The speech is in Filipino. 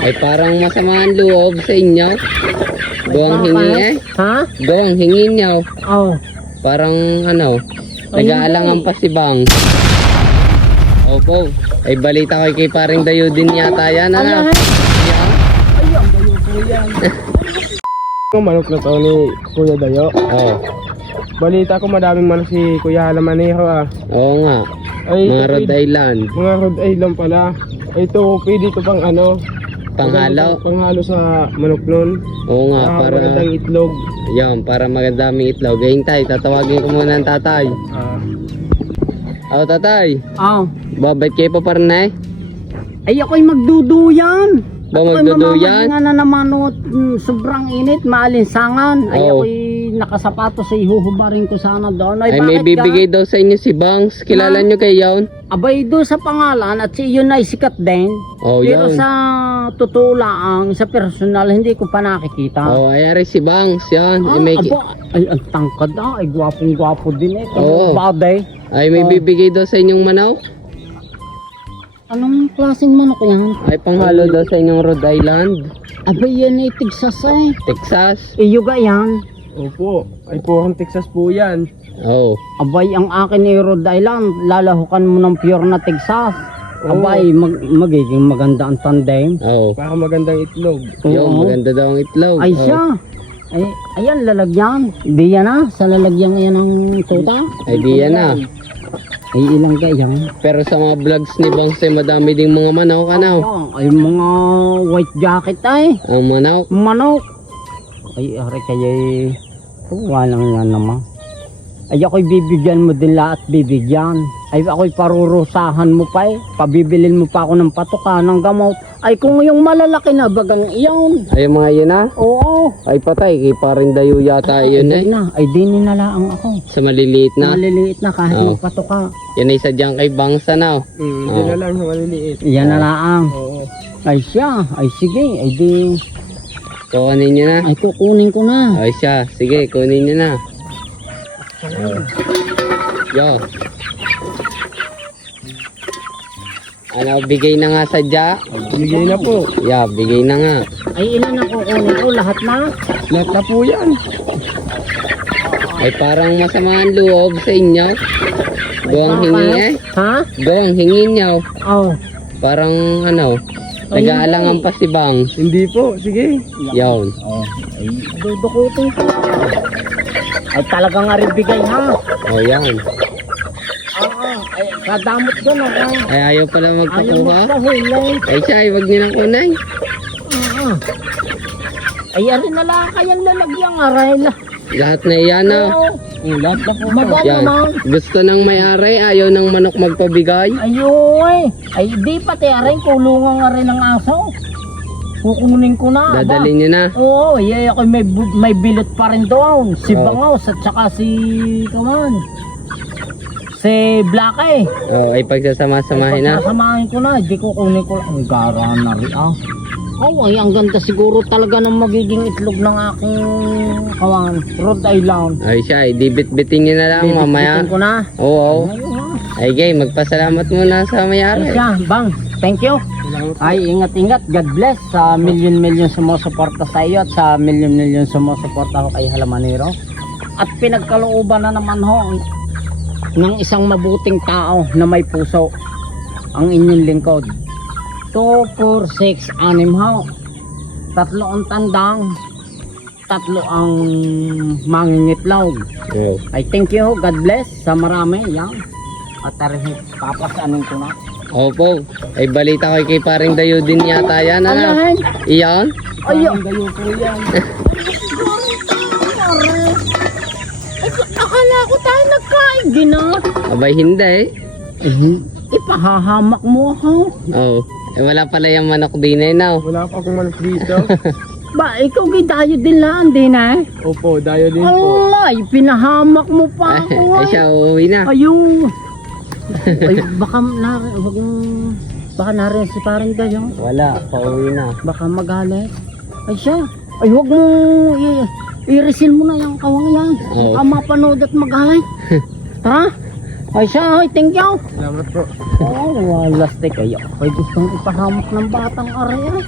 Ay parang masama ang loob sa inyo. Gawang hingi eh. Ha? Gawang hingi niyo. Oh. Parang ano, Ay, nag-aalangan pa si Bang. Opo. Ay balita ko kay paring dayo din yata yan. Ano? Yung manok na to ni Kuya Dayo. Oo. Balita ko madaming manok si Kuya Halamanejo ah. Oo nga. Ay, Mga ito, Rhode Island. mga Rhode Island pala. Ay, ito, pwede ito pang ano. Panghalo. Panghalo sa manok nun. Oo nga. Para Magandang itlog. yan, para magandaming itlog. Gayong tay, tatawagin ko muna ang tatay. Tatay. Oh. Babait kayo pa rin eh. Ay, ako'y magduduyan. Ba, Ako'y magduduyan? mamamahinga na naman o sobrang init, maalinsangan. Ay, Oo. ako'y nakasapatos sa ihuhubarin ko sana doon. Ay, may bakit ka? bibigay daw sa inyo si Bangs. Kilala nyo kay Yawn? Abay, doon sa pangalan at si yun ay sikat din. Oh, Pero yun. sa totoo lang, sa personal, hindi ko pa nakikita. Oh, ayari si Bangs. Yan. Ay, may, Ay, ang tangkad ay gwapong-gwapo din eh. Oo. Baday. ay, may Oh. bibigay daw sa inyong manok. Anong klaseng manok yan? Ay, panghalo daw sa inyong Rhode Island. Abay, yan ay Texas eh. Texas. Iyuga yan. Opo. Ay, purong Texas po yan. Oh. Abay, ang akin ay Rhode Island, lalahukan mo ng pure na Texas. Oo. Abay, magiging maganda ang tandem. Oh. Para magandang itlog. Yun, Oo. maganda daw ang itlog. Ay Oh. siya. Ay, ayan, lalagyan. Di yan na, sa lalagyan yan ng tuta. Ay, di yan na. Ay, ilang ganyan. Pero sa mga vlogs ni Bangs ay madami ding mga manok. Ano? Ay, mga white jacket ay. Ang manok. Manok. Ay, ari kaya walang yan naman. Ay, ako'y bibigyan mo din lahat bibigyan. Ay, ako'y parurusahan mo pa eh. Pabibilin mo pa ako ng patuka ng gamot. Ay, kung yung malalaki na bagang iyon. Ay, mga yun na. Oo. Ay, patay. Kay paring dayo yata yun eh. Ay, na. Ay, di ninalaang ako. Sa maliliit na. Maliliit na kahit Oo. magpatuka. Yan ay sadyang kay Bangs ano. Hindi na lang sa maliliit. Yan na lang. Oo. Ay, siya. Ay, sige. Ay, di. Kukunin nyo na. Ay, kukunin ko na. Ay siya. Sige, kunin nyo na. Yo. Ano, bigay na nga sadya? Bigay na po. Yeah, bigay na nga. Ay, ilan ang kukunin ko? Lahat na? Lahat na po yan. Ay parang masama ang loob sa inyo. Gawang hingi eh. Ha? Gawang hingi nyo. Oh. Parang ano, Ay, nag-aalangan pa si Bangs. Hindi po. Sige. Yawn. Oh. Ay, dudukutin ko. Ay, talagang aribigay ha. Oh, yan. Oo. Ay, kadamot ko na ha. Ay ayaw pala Ayaw magpakuha. magpahulay. Ay siya, ay wag nyo nang kunay. Oo. Ay, arin na lang kayang lalagyan aray. Lahat na iyan na. Oo. Lahat na po. Maganda Yan. na. Gusto ng may-ari, ayaw ng manok magpabigay. Ayoy. Ay, di pati aray. Kulungan nga rin ng aso. Kukunin ko na. aba. Dadalhin nyo na. Oo, ay ako may bilot pa rin doon. Si Oo. Bangaws at saka si si Black eh. Oh, ay pagsasama-samahin na. Sasamahin ko na, hindi ko kunin ko lang. Ang gara na rin ah. Oh, ay ang ganda siguro talaga ng magiging itlog ng aking kawan. Rhode Island. Ay siya, ay dibit-bitin nyo na lang mamaya. Bibit-bitin ko na. Oo. Ayun, ah. Ay gay, magpasalamat muna sa Ay may-ari. siya, Bang. Thank you. Ay, ingat-ingat. God bless sa milyon-milyon sumusuporta sa iyo at sa milyon-milyon sumusuporta ko kay Halamanero. At pinagkalooban na naman ho ng isang mabuting tao na may puso ang inyong lingkod. 2, 4, 6, 6 ho. 3 ang tandang, 3 ang mangingitlaw. Oh. Ay, thank you ho. God bless sa marami. Yan. At tarihin, papasanin ko na. Opo. Ay balita ko kay paring dayo din yata yan. Ano? Ayan. Iyan? Ayun. Gayo po yan. Akala ko tayo nagkain ginat. Abay hindi. Ipahahamak mo ako. Oh. Eh wala pala yung manok din eh now. Wala pa akong manok dito. Ba, ikaw gidayo din lang din eh. Opo, dayo din po. Alay, pinahamak mo pa Ay, ako. ay siya, uuwi na. Ayun. Ay, baka narin si parang gayo. Wala, pauwi na. Baka magalit. Ay siya. Ay, huwag mo i-resil mo na yung kawang yan. Oo. Baka mapanood at magalit. Tara. Ay siya, ay, thank you. Salamat po. Oh, lastik kayo. Ay, gustong ipahamak ng batang are.